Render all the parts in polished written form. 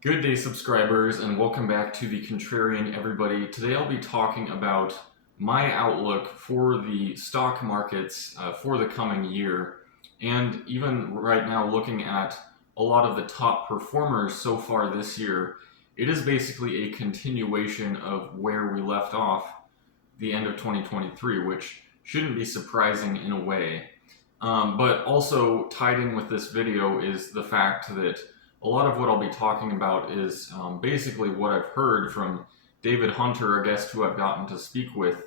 Good day, subscribers, and welcome back to the Contrarian, everybody. Today I'll be talking about my outlook for the stock markets for the coming year, and even right now looking at a lot of the top performers so far this year. It is basically a continuation of where we left off the end of 2023, which shouldn't be surprising in a way. But also tied in with this video is the fact that a lot of what I'll be talking about is basically what I've heard from David Hunter, a guest who I've gotten to speak with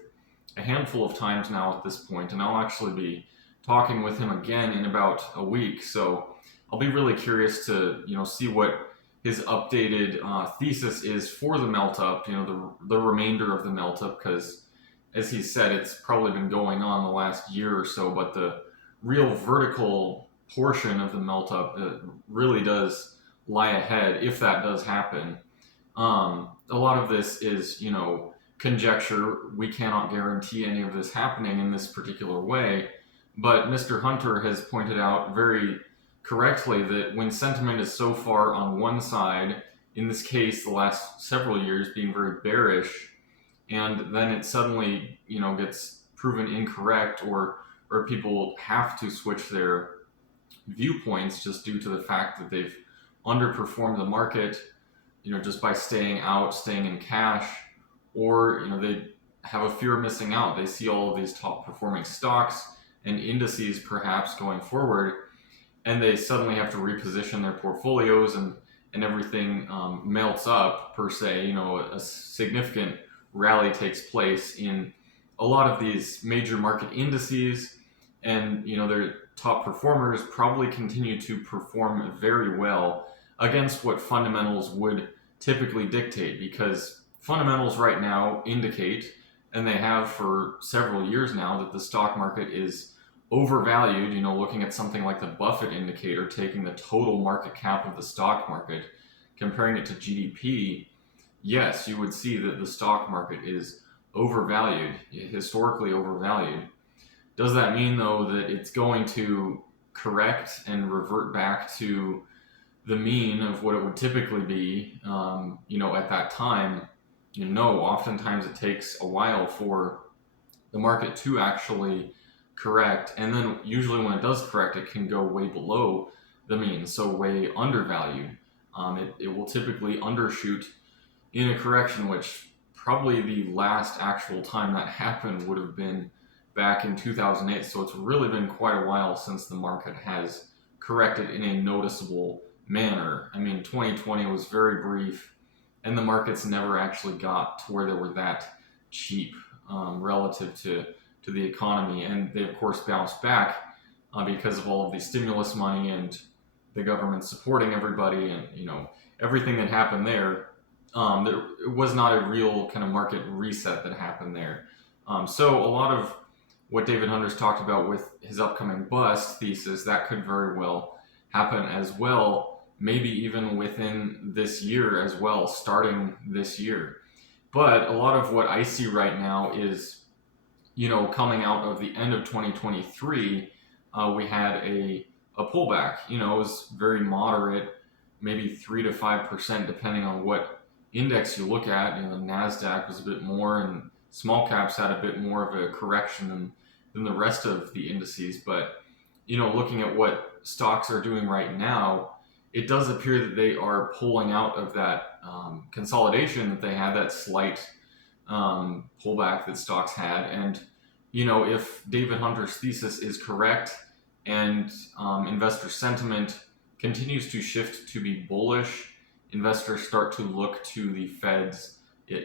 a handful of times now at this point, and I'll actually be talking with him again in about a week. So I'll be really curious to see what his updated thesis is for the melt up, the remainder of the melt up, because as he said, it's probably been going on the last year or so, but the real vertical portion of the melt up really does lie ahead if that does happen. A lot of this is, conjecture. We cannot guarantee any of this happening in this particular way, but Mr. Hunter has pointed out very correctly that when sentiment is so far on one side, in this case, the last several years being very bearish, and then it suddenly, gets proven incorrect, or people have to switch their viewpoints just due to the fact that they've underperformed the market, just by staying out, staying in cash, or they have a fear of missing out. They see all of these top performing stocks and indices perhaps going forward, and they suddenly have to reposition their portfolios, and everything melts up per se. A significant rally takes place in a lot of these major market indices, and their top performers probably continue to perform very well against what fundamentals would typically dictate, because fundamentals right now indicate, and they have for several years now, that the stock market is overvalued. Looking at something like the Buffett indicator, taking the total market cap of the stock market, comparing it to GDP, yes, you would see that the stock market is overvalued, historically overvalued. Does that mean, though, that it's going to correct and revert back to the mean of what it would typically be, at that time? No, oftentimes it takes a while for the market to actually correct, and then usually when it does correct, it can go way below the mean, so way undervalued. It will typically undershoot in a correction, which probably the last actual time that happened would have been back in 2008. So it's really been quite a while since the market has corrected in a noticeable manner. 2020 was very brief, and the markets never actually got to where they were that cheap relative to the economy. And they, of course, bounced back because of all of the stimulus money and the government supporting everybody, and everything that happened there. It was not a real kind of market reset that happened there. So a lot of what David Hunter's talked about with his upcoming bust thesis, that could very well happen as well, maybe even within this year as well, starting this year. But a lot of what I see right now is, coming out of the end of 2023, we had a pullback. It was very moderate, maybe 3 to 5%, depending on what index you look at. The NASDAQ was a bit more, and small caps had a bit more of a correction than the rest of the indices. But, looking at what stocks are doing right now, it does appear that they are pulling out of that consolidation that they had, that slight pullback that stocks had. And, if David Hunter's thesis is correct, and investor sentiment continues to shift to be bullish, investors start to look to the Fed's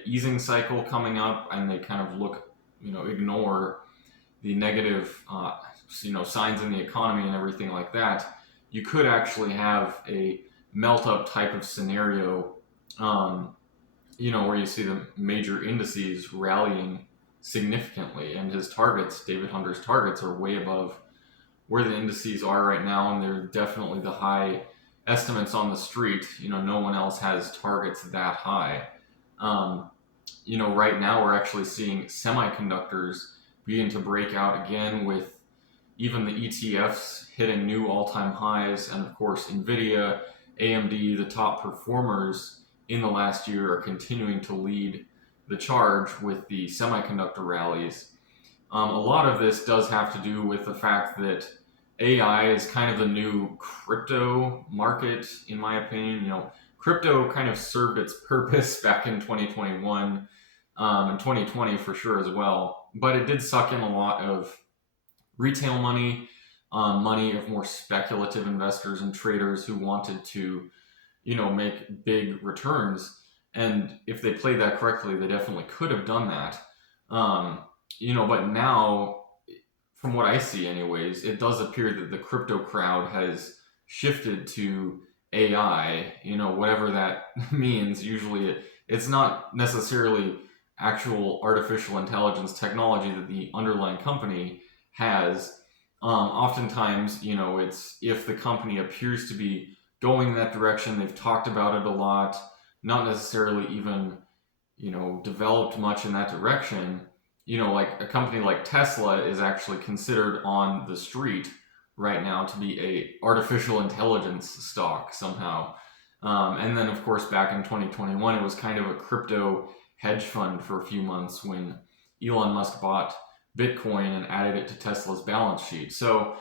easing cycle coming up, and they kind of look, ignore the negative, signs in the economy and everything like that. You could actually have a melt up type of scenario, where you see the major indices rallying significantly, and David Hunter's targets, are way above where the indices are right now, and they're definitely the high estimates on the street. No one else has targets that high. Right now we're actually seeing semiconductors begin to break out again, with even the ETFs hitting new all-time highs, and of course NVIDIA AMD, the top performers in the last year, are continuing to lead the charge with the semiconductor rallies. A lot of this does have to do with the fact that AI is kind of the new crypto market, in my opinion. Crypto kind of served its purpose back in 2021 and 2020 for sure as well, but it did suck in a lot of retail money, money of more speculative investors and traders who wanted to, make big returns. And if they played that correctly, they definitely could have done that. But now, from what I see anyways, it does appear that the crypto crowd has shifted to AI, whatever that means. Usually it's not necessarily actual artificial intelligence technology that the underlying company has. Oftentimes, it's if the company appears to be going in that direction, they've talked about it a lot, not necessarily even, developed much in that direction. Like a company like Tesla is actually considered on the street right now to be a artificial intelligence stock somehow. And then, of course, back in 2021, it was kind of a crypto hedge fund for a few months when Elon Musk bought Bitcoin and added it to Tesla's balance sheet. So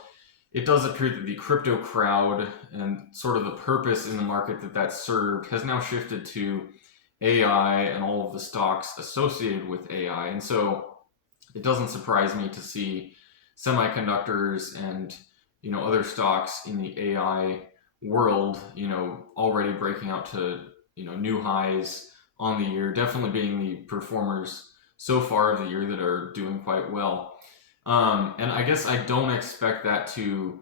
it does appear that the crypto crowd and sort of the purpose in the market that served has now shifted to AI and all of the stocks associated with AI. And so it doesn't surprise me to see semiconductors and other stocks in the AI world already breaking out to new highs on the year, definitely being the performers so far of the year that are doing quite well. And I guess I don't expect that to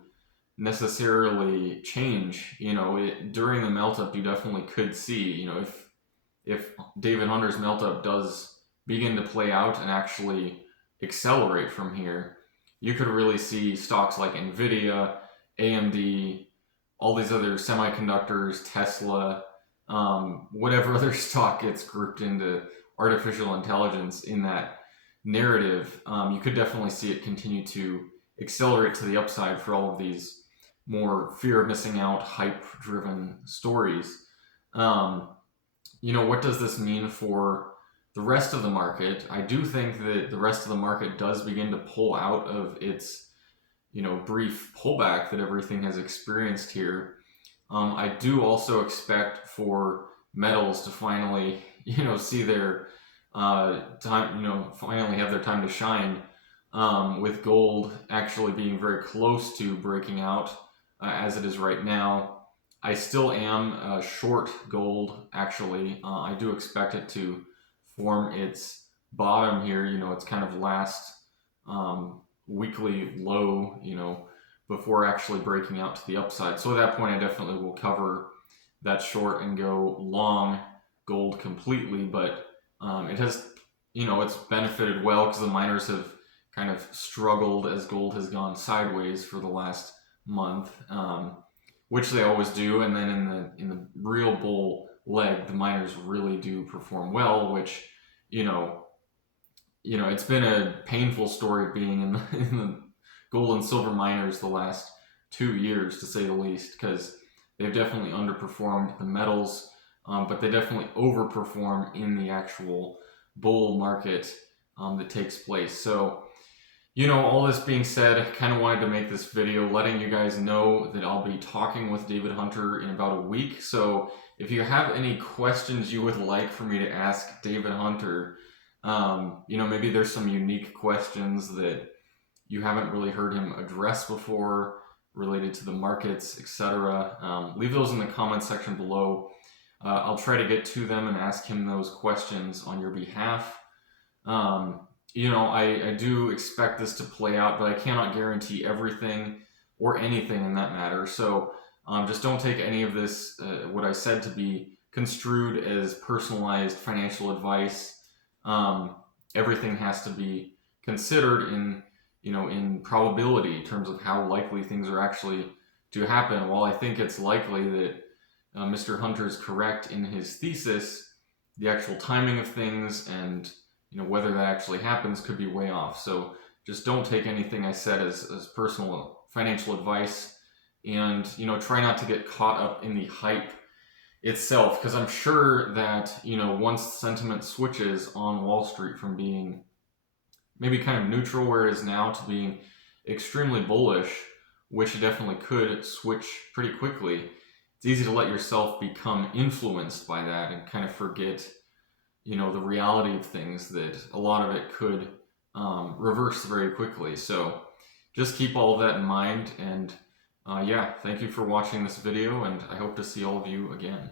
necessarily change. During the melt up, you definitely could see, if David Hunter's melt up does begin to play out and actually accelerate from here, you could really see stocks like NVIDIA, AMD, all these other semiconductors, Tesla, whatever other stock gets grouped into artificial intelligence in that narrative, you could definitely see it continue to accelerate to the upside for all of these more fear of missing out, hype-driven stories. What does this mean for the rest of the market? I do think that the rest of the market does begin to pull out of its, brief pullback that everything has experienced here. I do also expect for metals to finally, see their time, finally have their time to shine, with gold actually being very close to breaking out as it is right now. I still am short gold, actually. I do expect it to form its bottom here, its kind of last weekly low, before actually breaking out to the upside. So at that point, I definitely will cover that short and go long gold completely. But it has, it's benefited well because the miners have kind of struggled as gold has gone sideways for the last month, which they always do. And then in the real bull leg, the miners really do perform well, which, it's been a painful story being in the gold and silver miners the last 2 years, to say the least, because they've definitely underperformed the metals, but they definitely overperform in the actual bull market that takes place. So, all this being said, I kind of wanted to make this video letting you guys know that I'll be talking with David Hunter in about a week. So if you have any questions you would like for me to ask David Hunter, maybe there's some unique questions that you haven't really heard him address before related to the markets, etc. Leave those in the comment section below. I'll try to get to them and ask him those questions on your behalf. I do expect this to play out, but I cannot guarantee everything or anything in that matter. So just don't take any of this, what I said, to be construed as personalized financial advice. Everything has to be considered in probability in terms of how likely things are actually to happen. While I think it's likely that Mr. Hunter is correct in his thesis, the actual timing of things and whether that actually happens could be way off. So just don't take anything I said as personal financial advice. and try not to get caught up in the hype itself, because I'm sure that once sentiment switches on Wall Street from being maybe kind of neutral where it is now to being extremely bullish, which it definitely could switch pretty quickly, it's easy to let yourself become influenced by that and kind of forget the reality of things, that a lot of it could reverse very quickly. So just keep all of that in mind, and yeah, thank you for watching this video, and I hope to see all of you again.